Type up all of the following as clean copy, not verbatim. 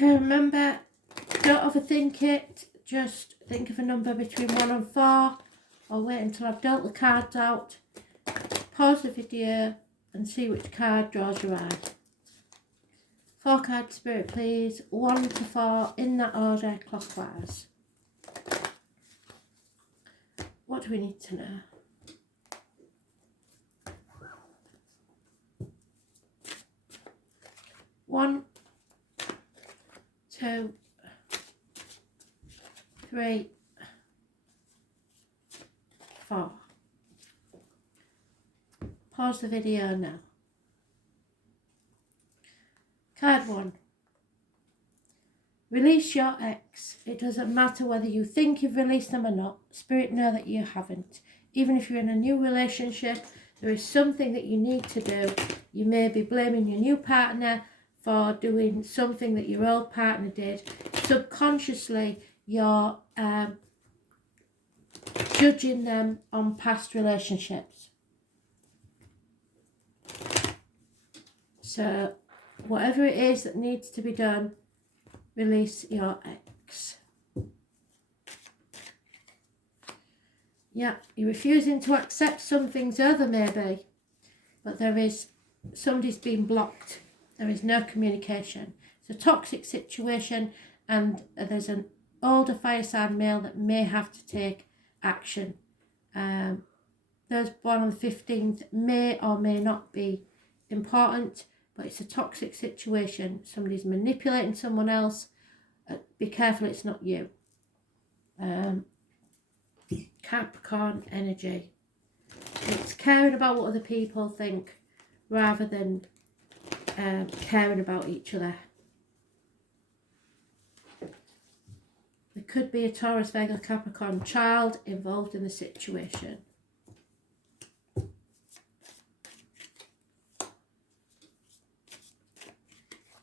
Remember, don't overthink it. Just think of a number between 1 and 4, or wait until I've dealt the cards out. Pause the video and see which card draws your eye. 4 card spirit, please. 1 to 4 in that order, clockwise. What do we need to know? One, 2, 3, 4. Pause the video now. Card 1. Release your ex. It doesn't matter whether you think you've released them or not. Spirit know that you haven't. Even if you're in a new relationship, there is something that you need to do. You may be blaming your new partner for doing something that your old partner did. Subconsciously, you're judging them on past relationships. So, whatever it is that needs to be done, release your ex. Yeah, you're refusing to accept some things other maybe, but there is, somebody's been blocked. There is no communication. It's a toxic situation, and there's an older fire sign male that may have to take action. Those born on the 15th may or may not be important, but it's a toxic situation. Somebody's manipulating someone else. Be careful it's not you. Capricorn energy. It's caring about what other people think rather than caring about each other. There could be a Taurus, Virgo, Capricorn child involved in the situation.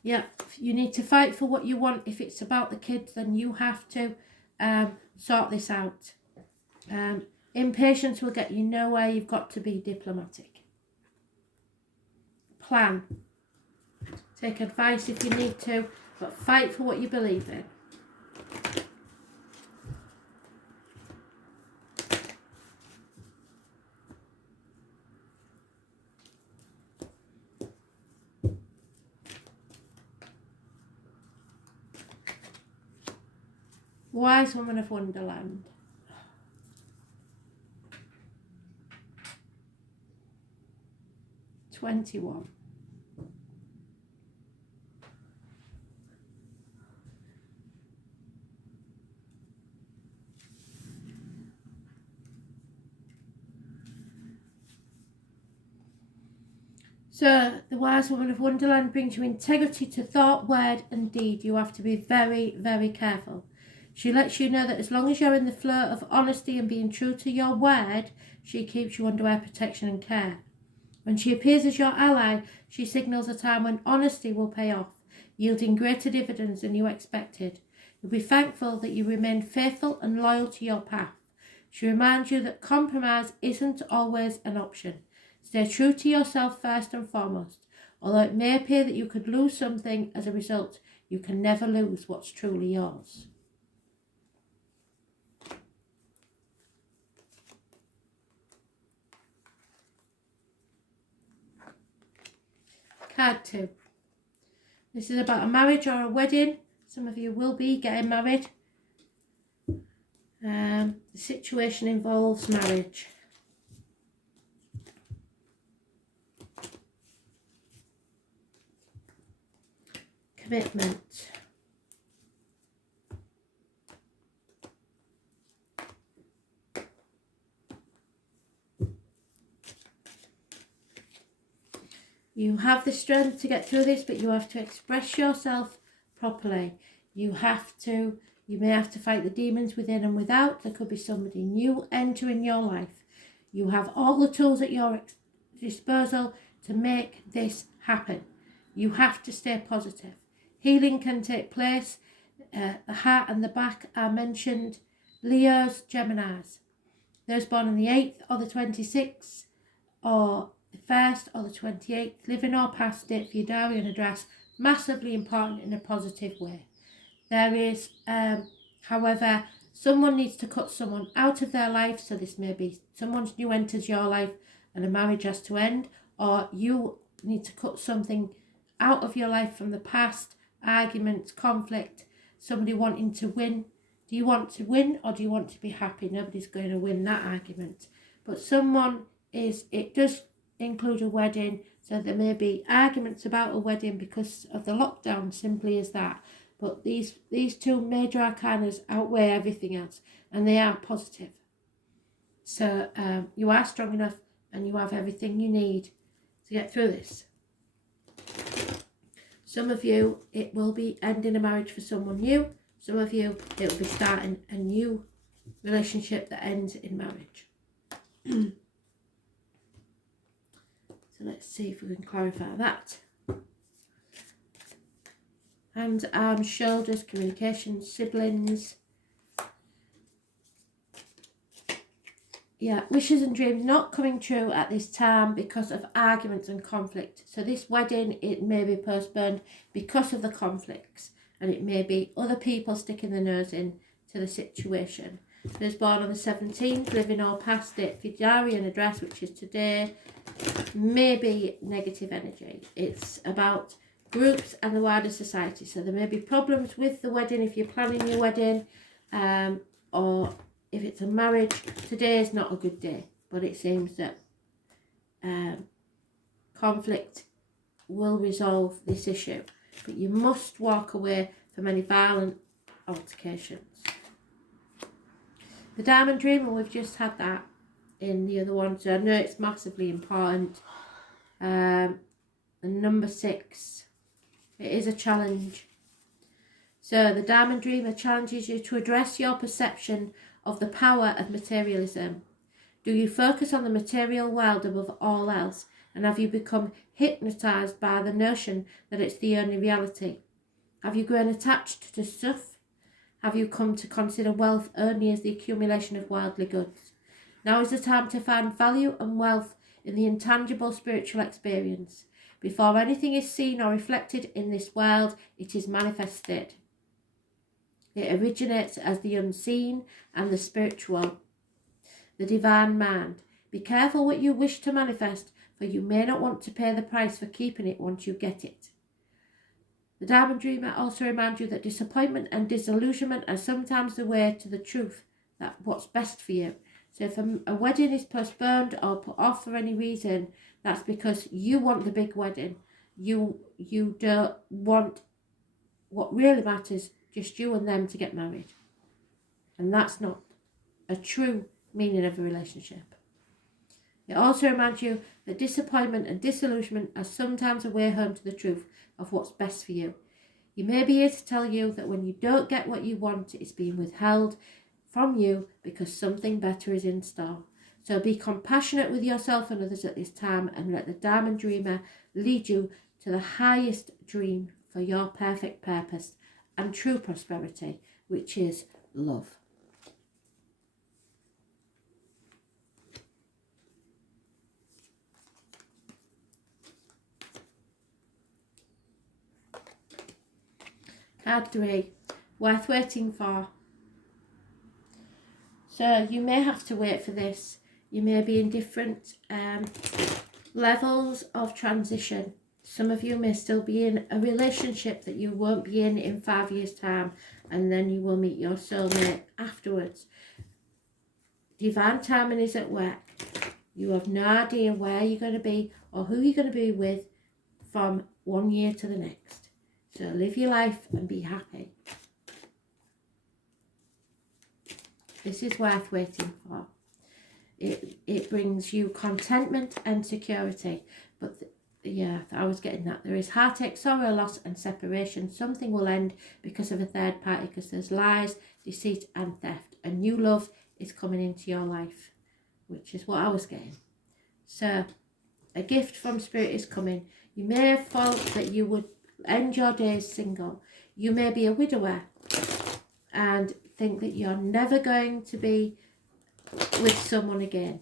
Yeah, you need to fight for what you want. If it's about the kids, then you have to sort this out. Impatience will get you nowhere. You've got to be diplomatic. Plan. Take advice if you need to, but fight for what you believe in. Wise Woman of Wonderland. $21. So, the Wise Woman of Wonderland brings you integrity to thought, word and deed. You have to be very, very careful. She lets you know that as long as you're in the flow of honesty and being true to your word, she keeps you under her protection and care. When she appears as your ally, she signals a time when honesty will pay off, yielding greater dividends than you expected. You'll be thankful that you remain faithful and loyal to your path. She reminds you that compromise isn't always an option. Stay true to yourself first and foremost. Although it may appear that you could lose something as a result, you can never lose what's truly yours. Card 2. This is about a marriage or a wedding. Some of you will be getting married. The situation involves marriage. Commitment. You have the strength to get through this, but you have to express yourself properly. You may have to fight the demons within and without. There could be somebody new entering your life. You have all the tools at your disposal to make this happen. You have to stay positive. Healing can take place. The heart and the back are mentioned. Leos, Geminis. Those born on the 8th or the 26th or the 1st or the 28th, living or past date for your diary and address, massively important in a positive way. There is, however, someone needs to cut someone out of their life. So this may be someone's new enters your life and a marriage has to end, or you need to cut something out of your life from the past, arguments, conflict, somebody wanting to win. Do you want to win or do you want to be happy? Nobody's going to win that argument. But someone is, it does include a wedding, so there may be arguments about a wedding because of the lockdown, simply as that. But these two major arcanas outweigh everything else, and they are positive. So you are strong enough and you have everything you need to get through this. Some of you, it will be ending a marriage for someone new. Some of you, it will be starting a new relationship that ends in marriage. So let's see if we can clarify that. Hands, arms, shoulders, communication, siblings. Yeah, wishes and dreams not coming true at this time because of arguments and conflict. So this wedding, it may be postponed because of the conflicts, and it may be other people sticking their nose in to the situation. Those born on the 17th, living or past it, Fidari and address, which is today, may be negative energy. It's about groups and the wider society. So there may be problems with the wedding if you're planning your wedding, or if it's a marriage. Today is not a good day, but it seems that conflict will resolve this issue. But you must walk away from any violent altercations. The Diamond Dreamer, we've just had that in the other one, so I know it's massively important. And number 6, it is a challenge. So the Diamond Dreamer challenges you to address your perception of the power of materialism. Do you focus on the material world above all else, and have you become hypnotized by the notion that it's the only reality? Have you grown attached to stuff? Have you come to consider wealth only as the accumulation of worldly goods? Now is the time to find value and wealth in the intangible spiritual experience. Before anything is seen or reflected in this world, it is manifested. It originates as the unseen and the spiritual, the divine mind. Be careful what you wish to manifest, for you may not want to pay the price for keeping it once you get it. The Diamond Dreamer also reminds you that disappointment and disillusionment are sometimes the way to the truth, that what's best for you. So if a wedding is postponed or put off for any reason, that's because you want the big wedding. You don't want what really matters, just you and them to get married. And that's not a true meaning of a relationship. It also reminds you that disappointment and disillusionment are sometimes a way home to the truth of what's best for you. You may be here to tell you that when you don't get what you want, it's being withheld from you because something better is in store. So be compassionate with yourself and others at this time, and let the Diamond Dreamer lead you to the highest dream for your perfect purpose and true prosperity, which is love. Card 3, worth waiting for. So you may have to wait for this. You may be in different levels of transition. Some of you may still be in a relationship that you won't be in 5 years' time, and then you will meet your soulmate afterwards. Divine timing is at work. You have no idea where you're going to be or who you're going to be with from 1 year to the next. So live your life and be happy. This is worth waiting for. It brings you contentment and security. But yeah, I was getting that. There is heartache, sorrow, loss and separation. Something will end because of a third party, because there's lies, deceit and theft. A new love is coming into your life, which is what I was getting. So a gift from Spirit is coming. You may have thought that you would end your days single. You may be a widower and think that you're never going to be with someone again.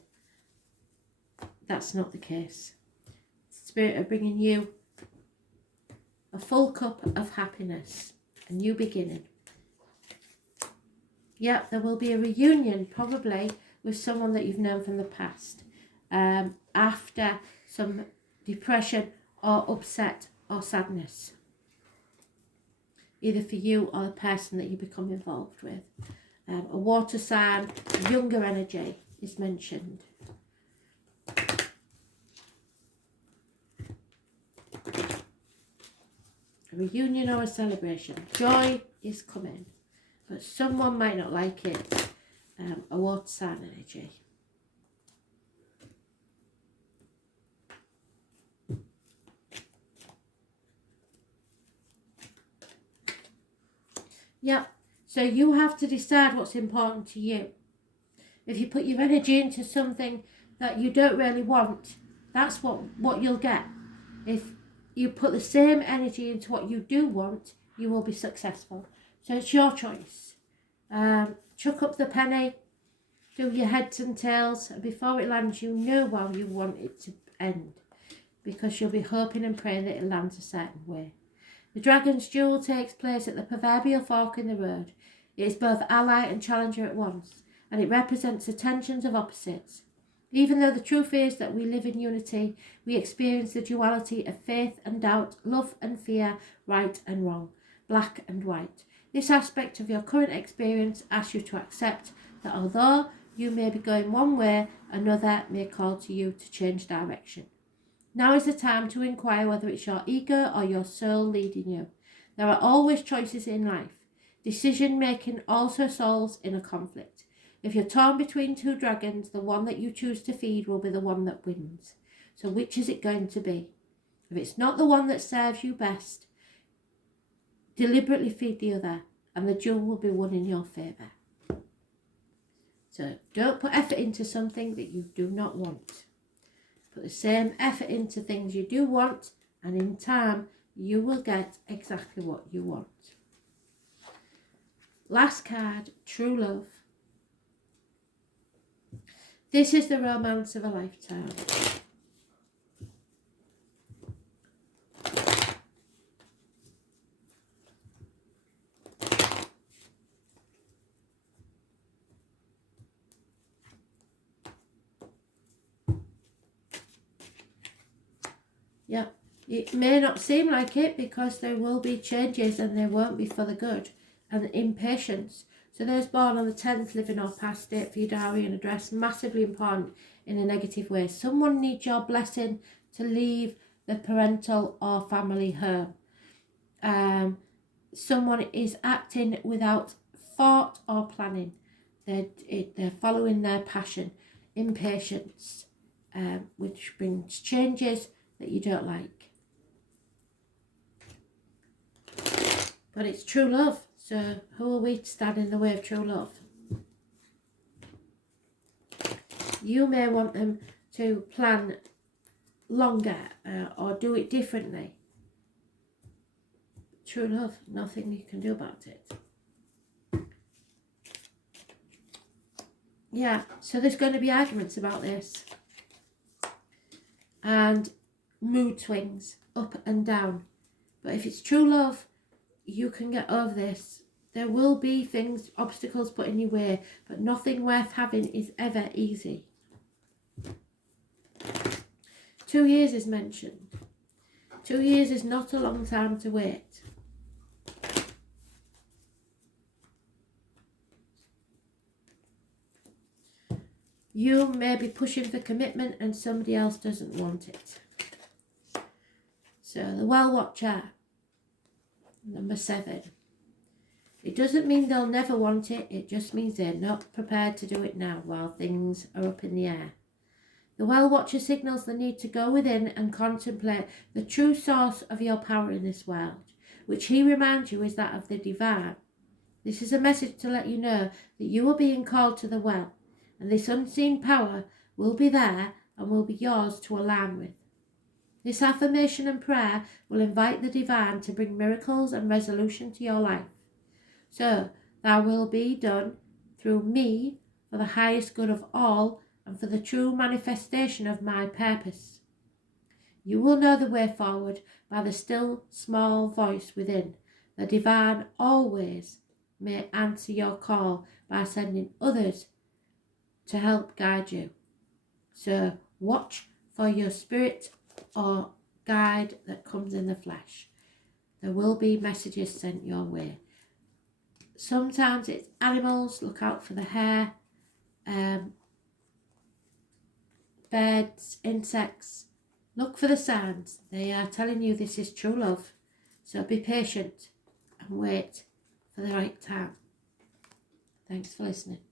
That's not the case. Spirit are bringing you a full cup of happiness, a new beginning. Yep, there will be a reunion probably with someone that you've known from the past after some depression or upset or sadness, either for you or the person that you become involved with. A water sign, younger energy is mentioned. A reunion or a celebration. Joy is coming, but someone might not like it. A water sign energy. Yep. So you have to decide what's important to you. If you put your energy into something that you don't really want, that's what you'll get. If you put the same energy into what you do want, you will be successful. So it's your choice. Chuck up the penny, do your heads and tails, and before it lands, you know how you want it to end, because you'll be hoping and praying that it lands a certain way. The Dragon's Duel takes place at the proverbial fork in the road. It is both ally and challenger at once, and it represents the tensions of opposites. Even though the truth is that we live in unity, we experience the duality of faith and doubt, love and fear, right and wrong, black and white. This aspect of your current experience asks you to accept that although you may be going one way, another may call to you to change direction. Now is the time to inquire whether it's your ego or your soul leading you. There are always choices in life. Decision making also solves inner conflict. If you're torn between two dragons, the one that you choose to feed will be the one that wins. So which is it going to be? If it's not the one that serves you best, deliberately feed the other, and the duel will be won in your favour. So don't put effort into something that you do not want. Put the same effort into things you do want, and in time you will get exactly what you want. Last card, true love. This is the romance of a lifetime. Yeah, it may not seem like it because there will be changes and they won't be for the good, and impatience. So those born on the 10th, living or past date for your diary and address, massively important in a negative way. Someone needs your blessing to leave the parental or family home. Someone is acting without thought or planning. They're following their passion. Impatience, which brings changes that you don't like. But it's true love. So who are we to stand in the way of true love? You may want them to plan longer or do it differently. True love, nothing you can do about it. Yeah, so there's going to be arguments about this. And mood swings up and down. But if it's true love, you can get over this. There will be things, obstacles put in your way, but nothing worth having is ever easy. 2 years is mentioned. 2 years is not a long time to wait. You may be pushing for commitment and somebody else doesn't want it. So the Well Watcher, number 7. It doesn't mean they'll never want it, it just means they're not prepared to do it now while things are up in the air. The Well Watcher signals the need to go within and contemplate the true source of your power in this world, which he reminds you is that of the divine. This is a message to let you know that you are being called to the well, and this unseen power will be there and will be yours to align with. This affirmation and prayer will invite the divine to bring miracles and resolution to your life. So, thy will be done through me for the highest good of all and for the true manifestation of my purpose. You will know the way forward by the still small voice within. The divine always may answer your call by sending others to help guide you. So watch for your spirit or guide that comes in the flesh. There will be messages sent your way. Sometimes it's animals, look out for the hare, birds, insects. Look for the signs. They are telling you this is true love. So be patient and wait for the right time. Thanks for listening.